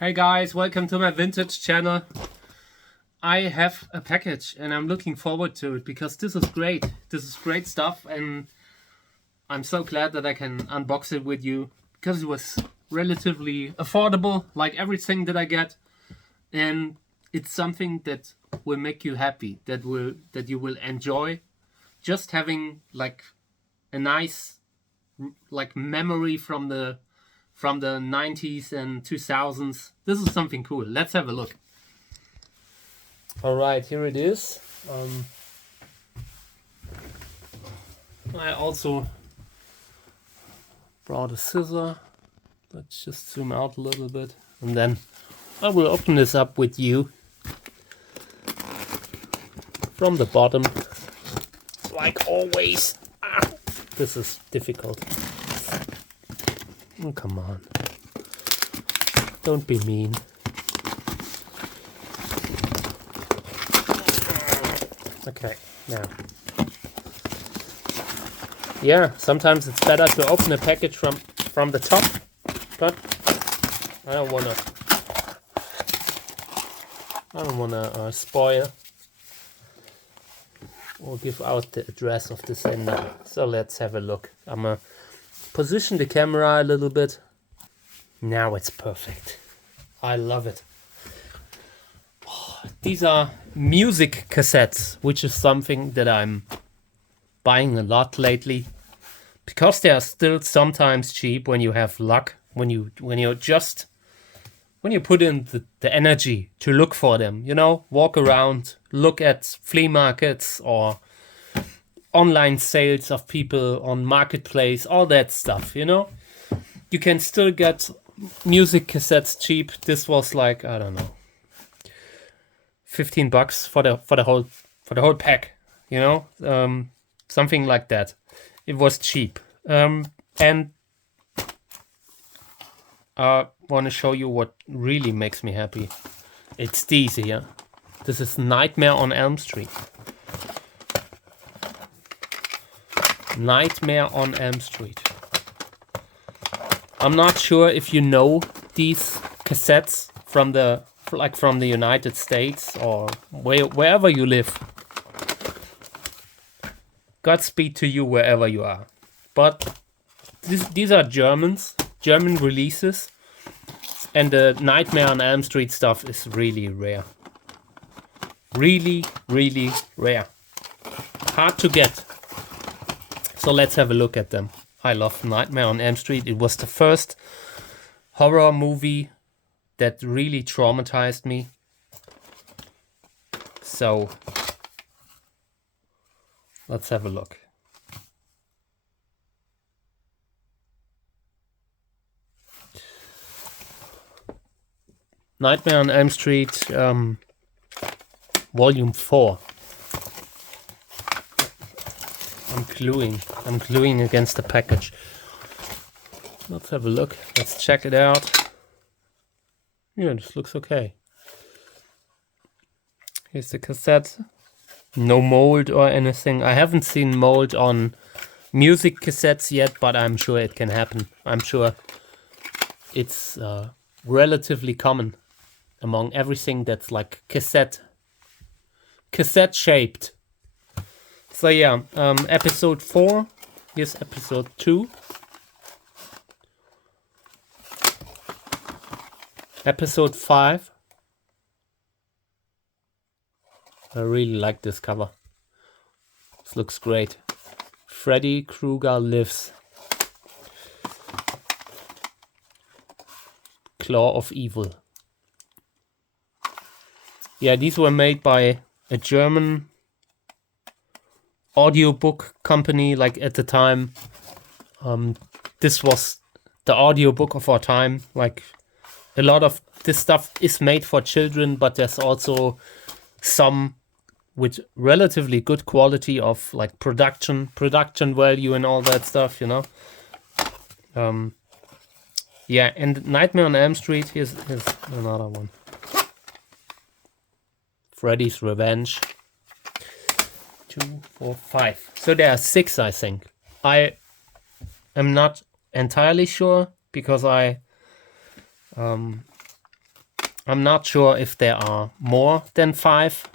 Hey guys, welcome to my vintage channel. I have a package and I'm looking forward to it because this is great. This is great stuff and I'm so glad that I can unbox it with you because it was relatively affordable, like everything that I get, and it's something that will make you happy, that you will enjoy. Just having like a nice memory from the 90s and 2000s. This is something cool. Let's have a look. All right, here it is. I also brought a scissor. Let's just zoom out a little bit, and then I will open this up with you from the bottom, like always. This is difficult. Oh, come on. Don't be mean. Okay, now. Yeah, sometimes it's better to open a package from the top, but I don't wanna spoil or give out the address of the sender. So let's have a look. I'm gonna position the camera a little bit. Now it's perfect. I love it. These are music cassettes, which is something that I'm buying a lot lately because they are still sometimes cheap when you have luck, when you put in the energy to look for them, walk around, look at flea markets or online sales of people on marketplace, all that stuff. You can still get music cassettes cheap. This was like, I don't know, $15 for the whole pack, something like that. It was cheap. And I want to show you what really makes me happy. It's these here. This is Nightmare on Elm Street. Nightmare on Elm Street. I'm not sure if you know these cassettes from the United States or wherever you live. Godspeed to you wherever you are. But these are German releases, and the Nightmare on Elm Street stuff is really rare. Really, really rare. Hard to get. So let's have a look at them. I love Nightmare on Elm Street. It was the first horror movie that really traumatized me. So let's have a look. Nightmare on Elm Street, Volume 4. I'm gluing against the package. Let's have a look. Let's check it out. Yeah, this looks okay. Here's the cassette. No mold or anything. I haven't seen mold on music cassettes yet, but I'm sure it can happen. I'm sure it's relatively common among everything that's like cassette shaped. So yeah, episode 4. Here's episode 2. Episode 5. I really like this cover. This looks great. Freddy Krueger Lives. Claw of Evil. Yeah, these were made by a German audiobook company, like at the time. This was the audiobook of our time. Like a lot of this stuff is made for children, but there's also some with relatively good quality of like production value and all that stuff, yeah, and Nightmare on Elm Street, here's another one. Freddy's Revenge. 2, 4, 5. So there are 6, I think. I am not entirely sure because I I'm not sure if there are more than 5.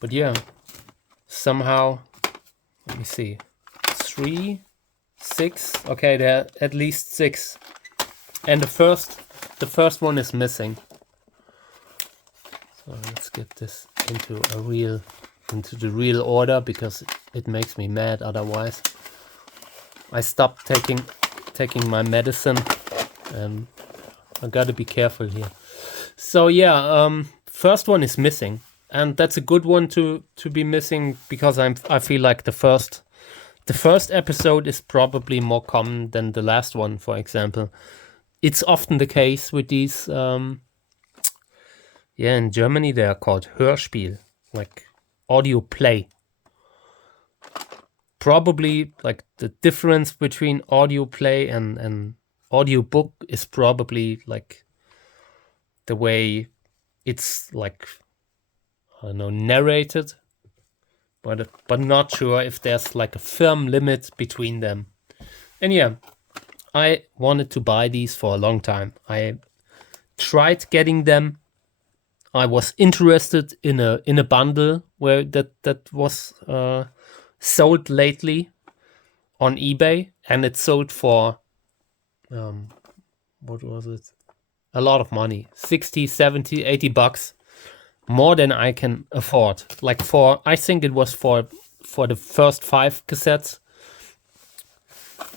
But yeah, somehow, let me see, 3, 6. Okay, there are at least 6. And the first one is missing. So let's get this into the real order, because it makes me mad otherwise. I stopped taking my medicine, and I gotta be careful here. So yeah, first one is missing, and that's a good one to be missing, because I feel like the first episode is probably more common than the last one, for example. It's often the case with these. Yeah, in Germany they are called Hörspiel, like audio play. Probably like the difference between audio play and audio book is probably like the way it's like, I don't know, narrated, but not sure if there's like a firm limit between them. And yeah, I wanted to buy these for a long time. I tried getting them. I was interested in a bundle where that was sold lately on eBay, and it sold for what was it? A lot of money. 60, 70, 80 bucks. More than I can afford. Like I think it was for the first 5 cassettes.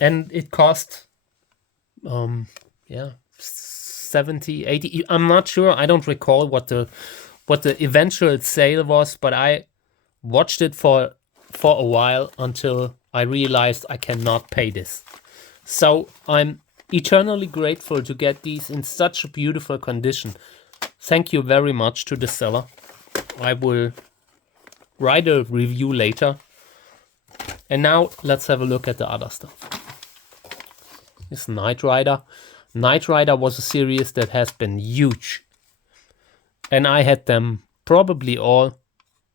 And it cost 70, 80. I'm not sure. I don't recall what the eventual sale was, but I watched it for a while until I realized I cannot pay this. So I'm eternally grateful to get these in such a beautiful condition. Thank you very much to the seller. I will write a review later. And now let's have a look at the other stuff. This Knight Rider. Knight Rider was a series that has been huge. And I had them probably all.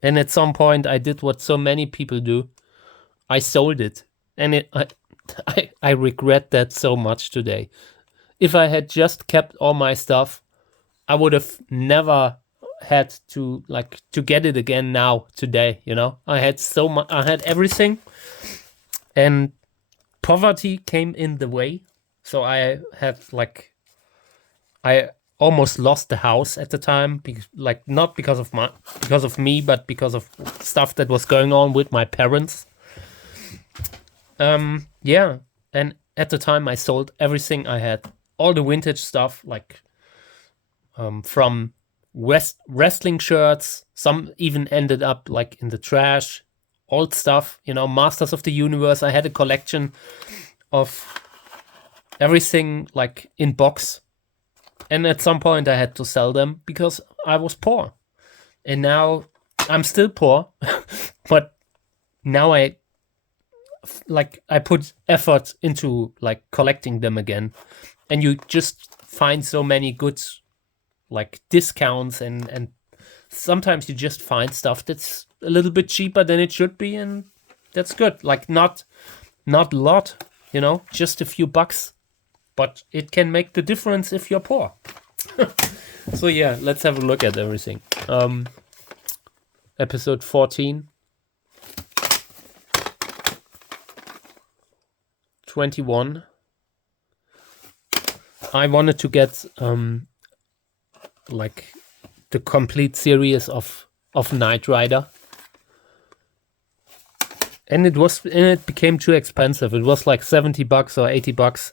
And at some point I did what so many people do. I sold it. And I regret that so much today. If I had just kept all my stuff, I would have never had to get it again now, today, you know? I had so much, I had everything, and poverty came in the way. So I had I almost lost the house at the time, not because of me, but because of stuff that was going on with my parents. Yeah, and at the time I sold everything I had, all the vintage stuff, from wrestling shirts. Some even ended up in the trash. Old stuff, Masters of the Universe. I had a collection of everything in box. And at some point I had to sell them because I was poor. And now I'm still poor, but now I put effort into collecting them again. And you just find so many good discounts, and sometimes you just find stuff that's a little bit cheaper than it should be, and that's good. Not a lot, just a few bucks, but it can make the difference if you're poor. So yeah, let's have a look at everything. Episode 14, 21. I wanted to get the complete series of Knight Rider, and it became too expensive. It was 70 bucks or 80 bucks,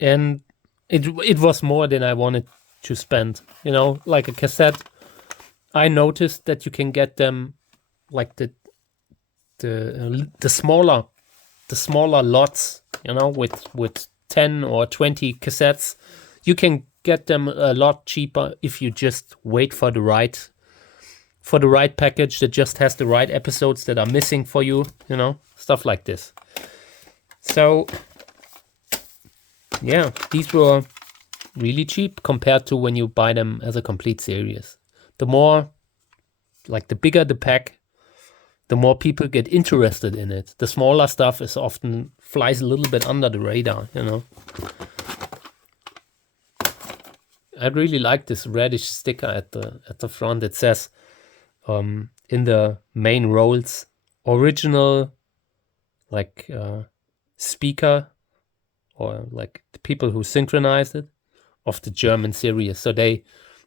and it was more than I wanted to spend. Like a cassette, I noticed that you can get them the smaller lots, with 10 or 20 cassettes. You can get them a lot cheaper if you just wait for the right package that just has the right episodes that are missing for you, stuff like this. So yeah, these were really cheap compared to when you buy them as a complete series. The more, the bigger the pack, the more people get interested in it. The smaller stuff flies a little bit under the radar, I really like this reddish sticker at the front. It says in the main roles, original like speaker, or like the people who synchronized it, of the German series. So they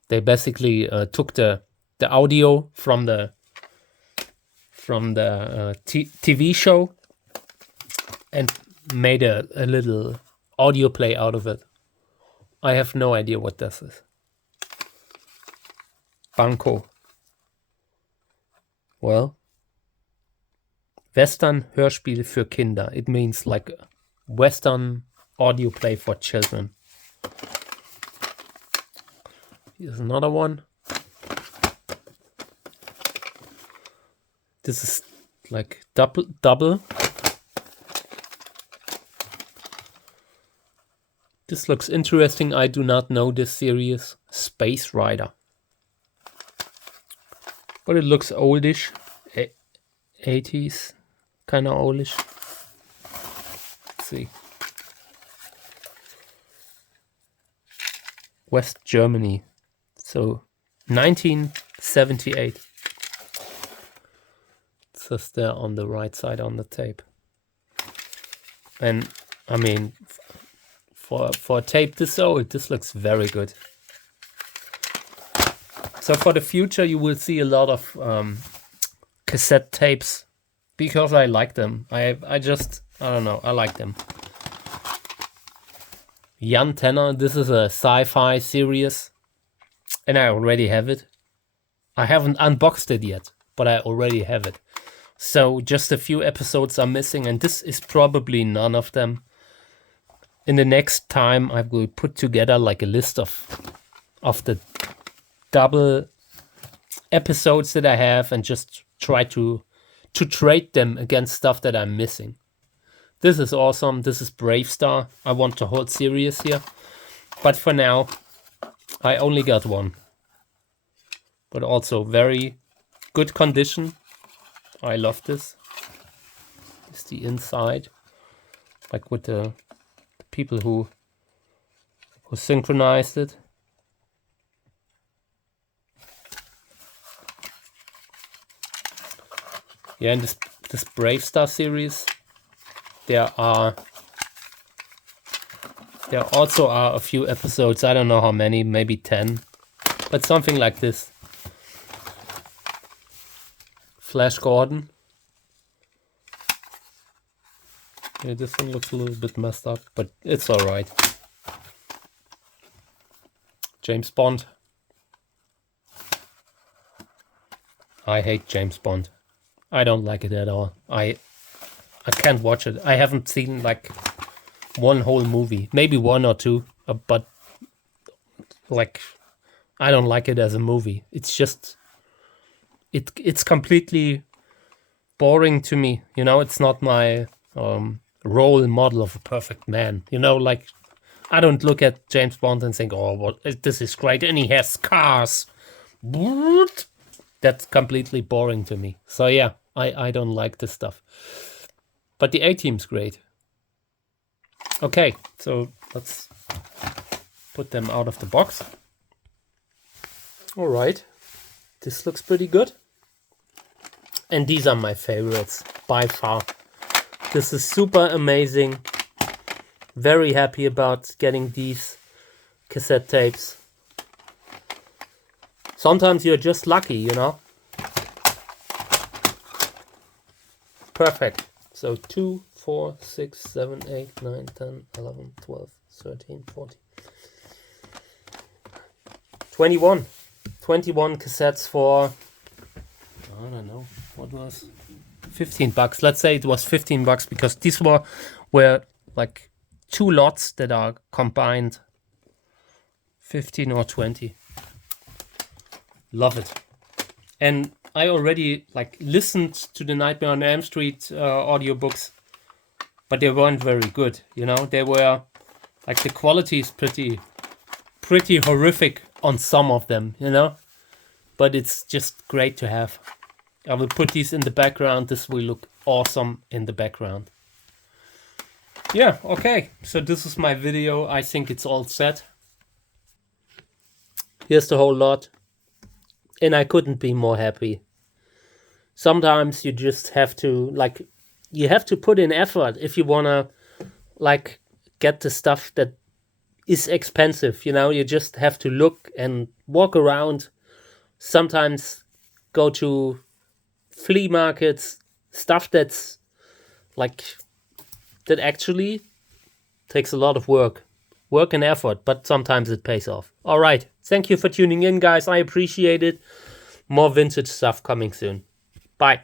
basically took the audio from the TV show and made a little audio play out of it. I have no idea what this is. Banco. Well, Western Hörspiel für Kinder. It means like Western audio play for children. Here's another one. This is like double. This looks interesting. I do not know this series. Space Rider. But it looks oldish. 80s. Kind of oldish. Let's see. West Germany. So 1978. It says there on the right side on the tape. And I mean, for a tape this old, this looks very good. So for the future, you will see a lot of cassette tapes, because I like them. I don't know, I like them. Jan Tenner, this is a sci-fi series, and I already have it. I haven't unboxed it yet, but I already have it. So just a few episodes are missing, and this is probably none of them. In the next time, I will put together like a list of the double episodes that I have, and just try to trade them against stuff that I'm missing. This is awesome. This is Brave Star. I want the whole series here, but for now I only got one, but also very good condition. I love this. It's the inside, like with the people who synchronized it. Yeah, in this Brave Star series, there also are a few episodes. I don't know how many, maybe 10, but something like this. Flash Gordon. Yeah, this one looks a little bit messed up, but it's alright. James Bond. I hate James Bond. I don't like it at all. I can't watch it. I haven't seen like one whole movie, maybe one or two, but like I don't like it as a movie. It's just it's completely boring to me. You know, it's not my role model of a perfect man. You know, like I don't look at James Bond and think, oh, what, this is great, and he has cars. That's completely boring to me. So yeah, I don't like this stuff. But the A-Team's great. Okay, so let's put them out of the box. All right, this looks pretty good. And these are my favorites by far. This is super amazing. Very happy about getting these cassette tapes. Sometimes you're just lucky, you know. Perfect. So 2, 4, 6, 7, 8, 9, 10, 11, 12, 13, 14. 21 cassettes for, I don't know, what was 15 bucks. Let's say it was 15 bucks because these were like 2 lots that are combined. 15 or 20. Love it. And I already like listened to the Nightmare on Elm Street audiobooks, but they weren't very good. You know, they were like the quality is pretty horrific on some of them, you know, but it's just great to have. I will put these in the background. This will look awesome in the background. Yeah, okay. So this is my video. I think it's all set. Here's the whole lot. And I couldn't be more happy. Sometimes you just have to, like, you have to put in effort if you want to, like, get the stuff that is expensive. You know, you just have to look and walk around. Sometimes go to flea markets, stuff that's, like, that actually takes a lot of work and effort, but sometimes it pays off. All right. Thank you for tuning in, guys. I appreciate it. More vintage stuff coming soon. Bye.